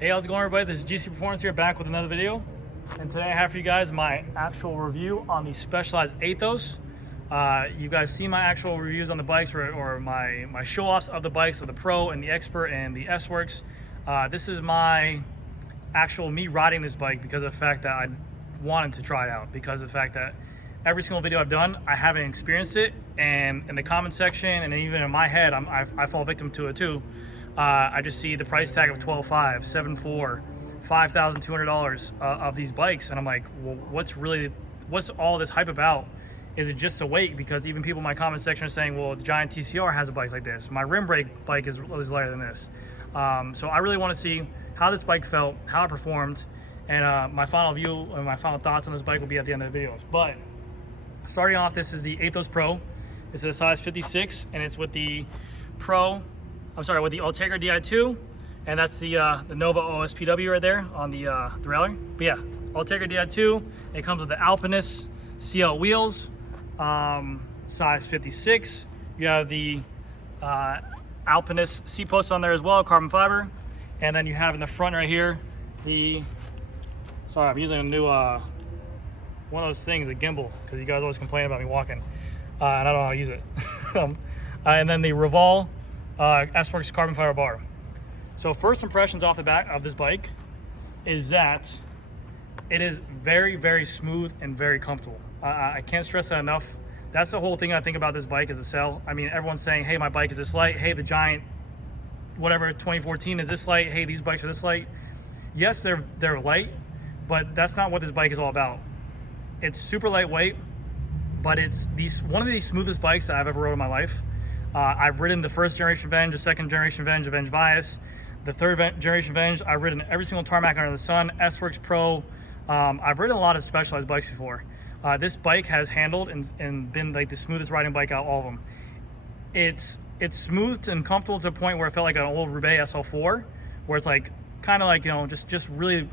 Hey, how's it going, everybody? This is GC Performance here, back with another video. And today I have for you guys my actual review on the Specialized Aethos. You guys see my actual reviews on the bikes, or my show-offs of the bikes, of the Pro and the Expert and the S-Works. This is my actual me riding this bike because of the fact that I wanted to try it out, because of the fact that every single video I've done, I haven't experienced it, and in the comment section and even in my head, I fall victim to it too. I just see the price tag of $12,500, $7,400, $5,200 of these bikes, and I'm like, well, what's all this hype about? Is it just a weight? Because even people in my comment section are saying, well, the Giant TCR has a bike like this. My rim brake bike is lighter than this. So I really want to see how this bike felt, how it performed, and my final view and my final thoughts on this bike will be at the end of the videos. But starting off, this is the Aethos Pro. It's a size 56, and it's with the with the Ultegra Di2, and that's the Nova OSPW right there on the derailleur. But yeah, Ultegra Di2. It comes with the Alpinist CL wheels, size 56. You have the Alpinist seat posts on there as well, carbon fiber, and then you have in the front right here I'm using a new one of those things, a gimbal, because you guys always complain about me walking, and I don't know how to use it. And then the Revol S-Works carbon fiber bar. So first impressions off the bat of this bike is that it is very, very smooth and very comfortable. I can't stress that enough. That's the whole thing I think about this bike as a sell. I mean, everyone's saying, hey, my bike is this light. Hey, the Giant, whatever, 2014 is this light. Hey, these bikes are this light. Yes, they're light, but that's not what this bike is all about. It's super lightweight, but it's one of the smoothest bikes that I've ever rode in my life. I've ridden the first generation Venge, the second generation Venge, the Venge Vias, the third generation Venge. I've ridden every single tarmac under the sun, S-Works Pro. I've ridden a lot of Specialized bikes before. This bike has handled and been like the smoothest riding bike out of all of them. It's smoothed and comfortable to the point where it felt like an old Roubaix SL4, where it's like kind of like, you know, just really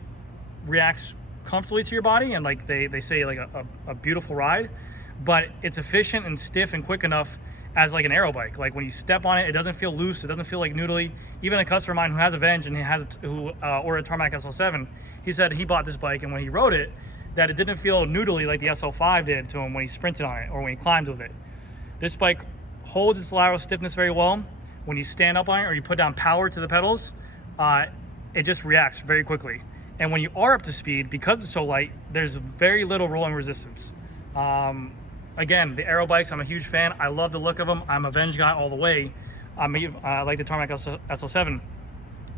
reacts comfortably to your body, and like they say, like a beautiful ride. But it's efficient and stiff and quick enough as like an aero bike. Like when you step on it, it doesn't feel loose, it doesn't feel like noodly. Even a customer of mine who has a Venge and who ordered a Tarmac SL7, he said he bought this bike, and when he rode it, that it didn't feel noodly like the SL5 did to him when he sprinted on it or when he climbed with it. This bike holds its lateral stiffness very well. When you stand up on it or you put down power to the pedals, it just reacts very quickly. And when you are up to speed, because it's so light, there's very little rolling resistance. Again, the aero bikes, I'm a huge fan. I love the look of them. I'm a Venge guy all the way. I like the Tarmac SL7.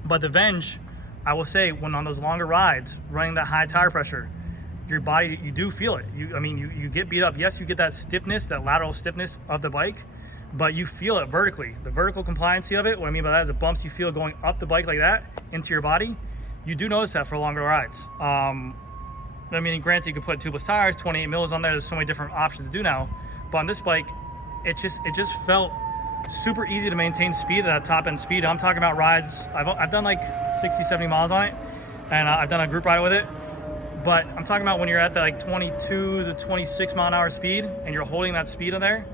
But the Venge, I will say, when on those longer rides, running that high tire pressure, your body, you do feel it. You get beat up. Yes, you get that stiffness, that lateral stiffness of the bike, but you feel it vertically. The vertical compliancy of it, what I mean by that is the bumps you feel going up the bike like that into your body. You do notice that for longer rides. I mean, granted, you can put tubeless tires, 28 mils on there. There's so many different options to do now. But on this bike, it just felt super easy to maintain speed at that top end speed. I'm talking about rides. I've done like 60, 70 miles on it, and I've done a group ride with it. But I'm talking about when you're at the like 22 to 26 mile an hour speed and you're holding that speed in there,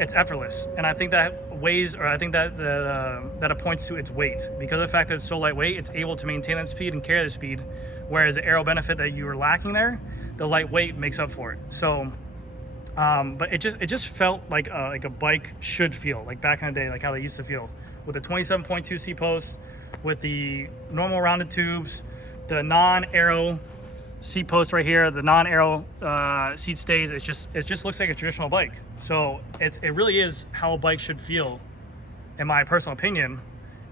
it's effortless. And I think that that it points to its weight. Because of the fact that it's so lightweight, it's able to maintain that speed and carry the speed. Whereas the aero benefit that you were lacking there, the lightweight makes up for it. So, but it just felt like a bike should feel, like back in the day, like how they used to feel, with the 27.2 seat posts, with the normal rounded tubes, the non-aero seat post right here, the non-aero seat stays. It just looks like a traditional bike. So it really is how a bike should feel, in my personal opinion.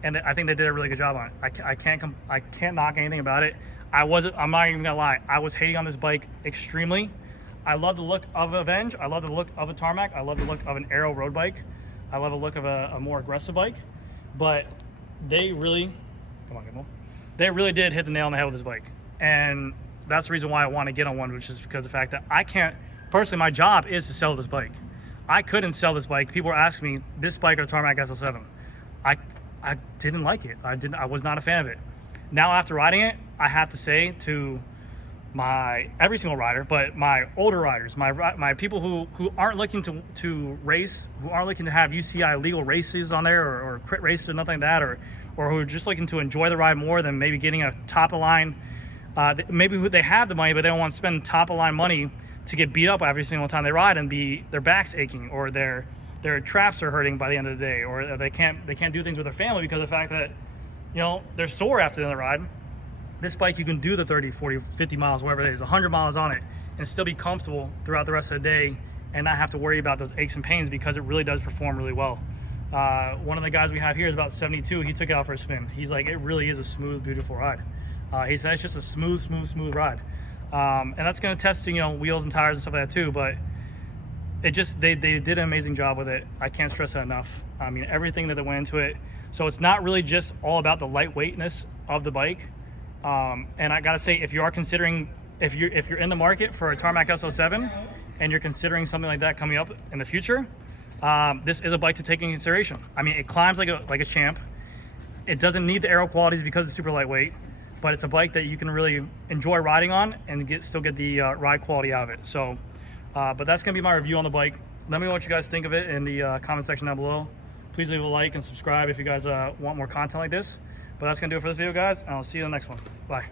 And I think they did a really good job on it. I can't knock anything about it. I'm not even gonna lie, I was hating on this bike extremely. I love the look of a Venge. I love the look of a Tarmac. I love the look of an aero road bike. I love the look of a more aggressive bike. But they really did hit the nail on the head with this bike. And that's the reason why I want to get on one, which is because of the fact that I can't, personally, my job is to sell this bike. I couldn't sell this bike. People were asking me, this bike or Tarmac SL7. I didn't like it. I was not a fan of it. Now, after riding it, I have to say to every single rider, but my older riders, my people who aren't looking to race, who aren't looking to have UCI legal races on there, or crit races or nothing like that, or or who are just looking to enjoy the ride more than maybe getting a top of line. Maybe they have the money, but they don't want to spend top of line money to get beat up every single time they ride and their back's aching, or their traps are hurting by the end of the day, or they can't do things with their family because of the fact that, you know, they're sore after the ride. This bike, you can do the 30, 40, 50 miles, whatever it is, 100 miles on it, and still be comfortable throughout the rest of the day and not have to worry about those aches and pains, because it really does perform really well. One of the guys we have here is about 72. He took it out for a spin. He's like, it really is a smooth, beautiful ride. He said it's just a smooth ride. And that's going to test, you know, wheels and tires and stuff like that too, but it just, they did an amazing job with it. I can't stress that enough. I mean, everything that went into it. So it's not really just all about the lightweightness of the bike. And I gotta say, if you are considering, if you're in the market for a Tarmac SO7 and you're considering something like that coming up in the future, this is a bike to take in consideration. I mean, it climbs like a champ. It doesn't need the aero qualities because it's super lightweight, but it's a bike that you can really enjoy riding on and still get the ride quality out of it. So, but that's gonna be my review on the bike. Let me know what you guys think of it in the comment section down below. Please leave a like and subscribe if you guys want more content like this. But that's gonna do it for this video, guys, and I'll see you in the next one. Bye.